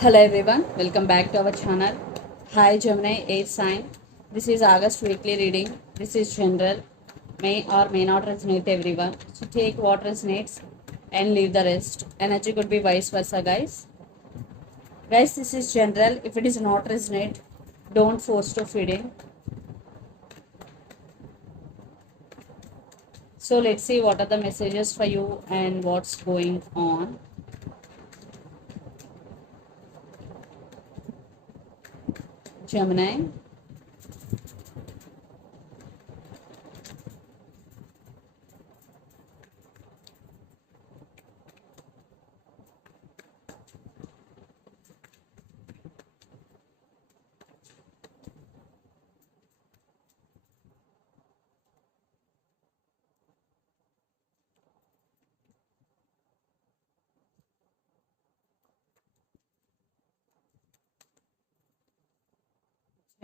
Hello everyone, welcome back to our channel. Hi Gemini, air sign. This is August weekly reading. This is general, may or may not resonate everyone. So take what resonates and leave the rest. Energy could be vice versa, guys. Guys, this is general. If it is not resonate, don't force to feed in. So let's see what are the messages for you and what's going on. Gemini.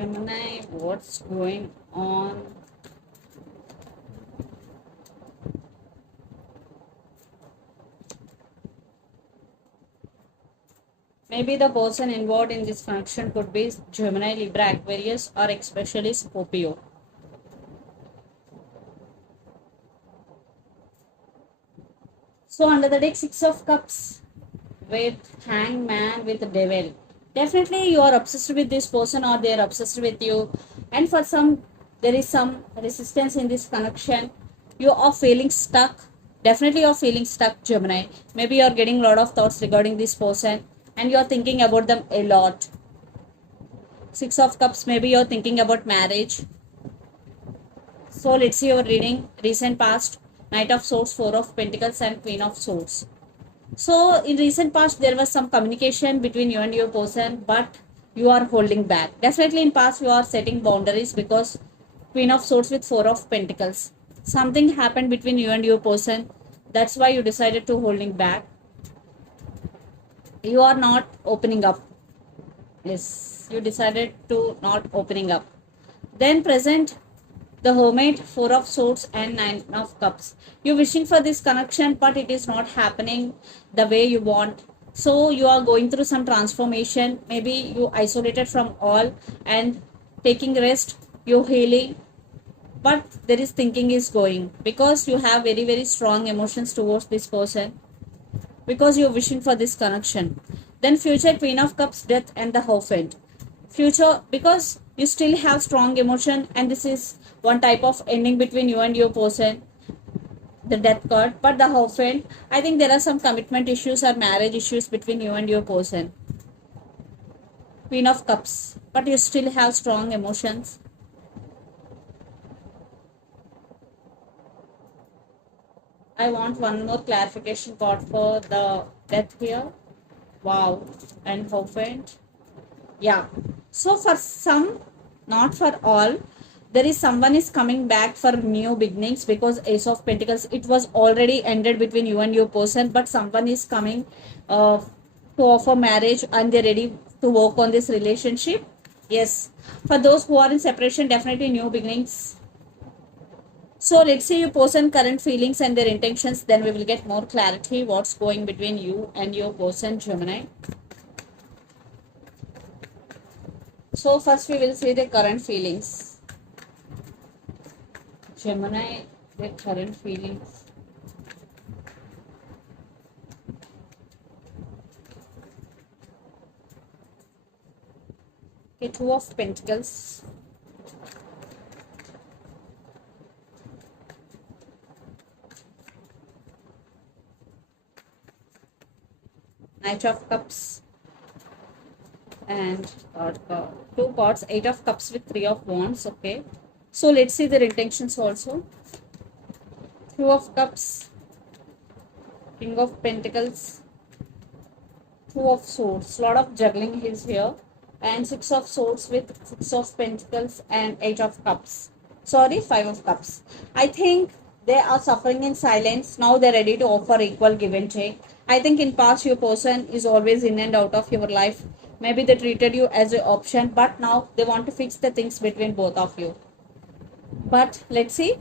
Gemini, what's going on? Maybe the person involved in this connection could be Gemini, Libra, Aquarius, or especially Scorpio. So under the deck, Six of Cups with Hangman with Devil. Definitely you are obsessed with this person or they are obsessed with you. And for some, there is some resistance in this connection. You are feeling stuck. Definitely you are feeling stuck, Gemini. Maybe you are getting a lot of thoughts regarding this person and you are thinking about them a lot. Six of Cups, maybe you are thinking about marriage. So let's see your reading. Recent past, Knight of Swords, Four of Pentacles and Queen of Swords. So in recent past, there was some communication between you and your person, but you are holding back. Definitely in past, you are setting boundaries because Queen of Swords with Four of Pentacles. Something happened between you and your person. That's why you decided to holding back. You are not opening up. Yes, you decided to not opening up. Then present the Hermit, Four of Swords and Nine of Cups. You're wishing for this connection, but it is not happening the way you want. So you are going through some transformation. Maybe you isolated from all and taking rest, you're healing. But there is thinking is going because you have very, very strong emotions towards this person because you're wishing for this connection. Then future, Queen of Cups, Death and the Hierophant. Future, because you still have strong emotion and this is one type of ending between you and your person, the Death card. But the Hierophant, I think there are some commitment issues or marriage issues between you and your person. Queen of Cups, but you still have strong emotions. I want one more clarification card for the Death here. Wow. And Hierophant. Yeah. So for some, not for all, there is someone is coming back for new beginnings because Ace of Pentacles, it was already ended between you and your person, but someone is coming to offer marriage and they're ready to work on this relationship. Yes. For those who are in separation, definitely new beginnings. So let's see your person current feelings and their intentions, then we will get more clarity what's going between you and your person, Gemini. So first we will see the current feelings. Gemini, their current feelings. Okay, Two of Pentacles. Knight of Cups. And two cards, Eight of Cups with Three of Wands. Okay. So let's see their intentions also. Two of Cups. King of Pentacles. Two of Swords. Lot of juggling is here. And Six of Swords with Six of Pentacles and Eight of Cups. Sorry, Five of Cups. I think they are suffering in silence. Now they're ready to offer equal give and take. I think in past your person is always in and out of your life. Maybe they treated you as an option, but now they want to fix the things between both of you. But let's see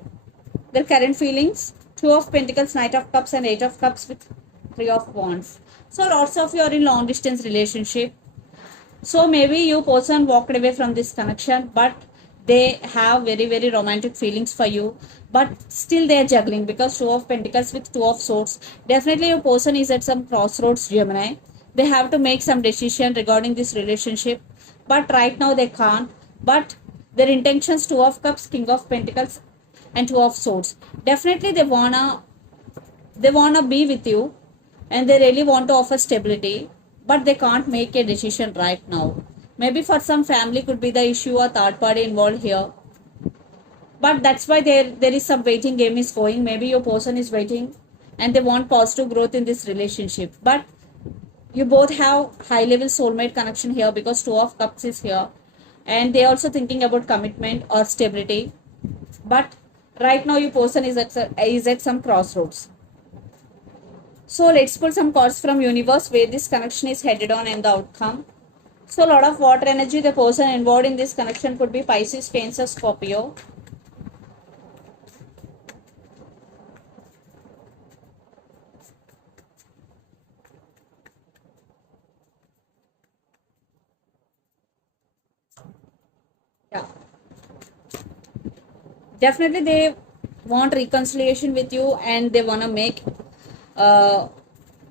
their current feelings. Two of Pentacles, Knight of Cups and Eight of Cups with Three of Wands. So lots of you are in long distance relationship. So maybe you person walked away from this connection, but they have very very romantic feelings for you, but still they are juggling because two of pentacles with two of swords. Definitely your person is at some crossroads, Gemini. They have to make some decision regarding this relationship, but right now they can't. But their intentions, two of cups, king of pentacles, and two of swords. Definitely they wanna be with you, and they really want to offer stability, but they can't make a decision right now. Maybe for some family could be the issue or third party involved here, but that's why there is some waiting game is going. Maybe your person is waiting and they want positive growth in this relationship, but you both have high level soulmate connection here because two of cups is here, and they also thinking about commitment or stability, but right now your person is at some crossroads. So let's pull some cards from universe where this connection is headed on and the outcome. So a lot of water energy. The person involved in this connection could be Pisces, Cancer, Scorpio. Yeah, definitely they want reconciliation with you, and they want to make uh,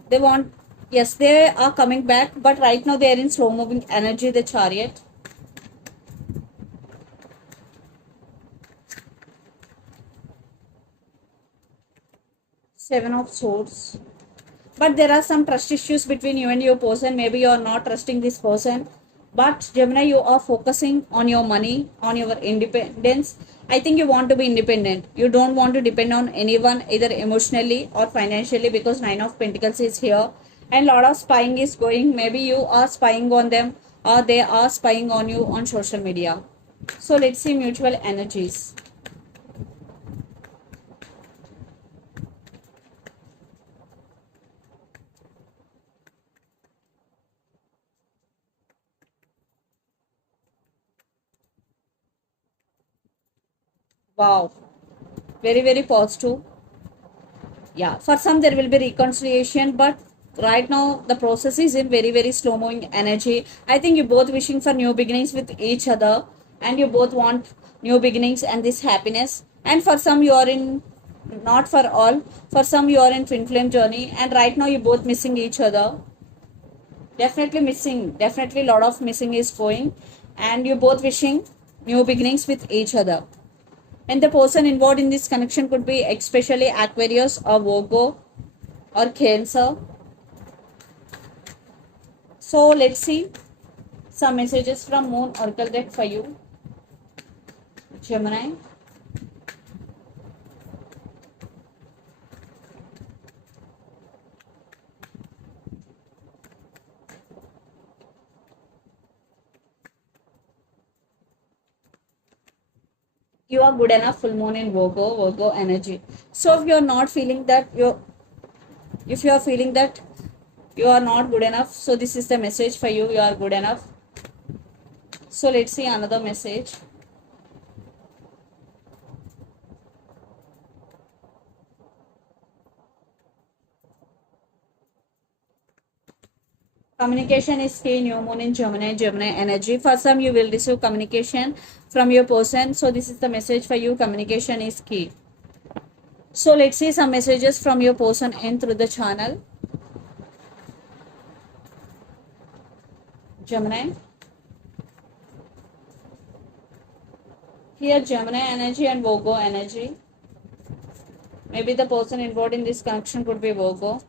they want, yes, they are coming back, but right now they are in slow moving energy, the Chariot. Seven of Swords. But there are some trust issues between you and your person. Maybe you are not trusting this person, but Gemini, you are focusing on your money, on your independence. I think you want to be independent. You don't want to depend on anyone either emotionally or financially, because Nine of Pentacles is here, and lot of spying is going. Maybe you are spying on them, or they are spying on you on social media. So let's see mutual energies. Wow, very very positive. Yeah, for some there will be reconciliation, but right now the process is in very very slow moving energy. I think you both wishing for new beginnings with each other, and you both want new beginnings and this happiness. And for some you are in, not for all, for some you are in twin flame journey, and right now you both missing each other. Definitely missing, definitely a lot of missing is going, and you both wishing new beginnings with each other. And the person involved in this connection could be especially Aquarius or Virgo or Cancer. So let's see some messages from Moon Oracle deck for you, Gemini. You are good enough, full moon in Virgo energy. So if you are not feeling that if you are feeling that you are not good enough, so this is the message for you. You are good enough. So let's see another message. Communication is key. New moon in Gemini energy. For some, you will receive communication from your person. So this is the message for you. Communication is key. So let's see some messages from your person in through the channel. Gemini. Here Gemini energy and Virgo energy. Maybe the person involved in this connection could be Virgo.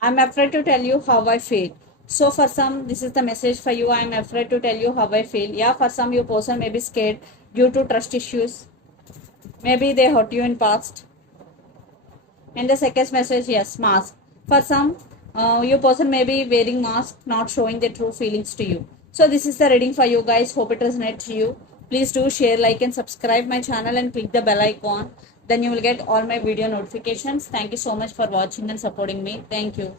I'm afraid to tell you how I feel. So for some, this is the message for you. I'm afraid to tell you how I feel. Yeah, for some, your person may be scared due to trust issues. Maybe they hurt you in past. And the second message, yes, mask. For some, your person may be wearing mask, not showing their true feelings to you. So this is the reading for you guys. Hope it resonates to you. Please do share, like, and subscribe my channel and click the bell icon. then you will get all my video notifications. Thank you so much for watching and supporting me. Thank you.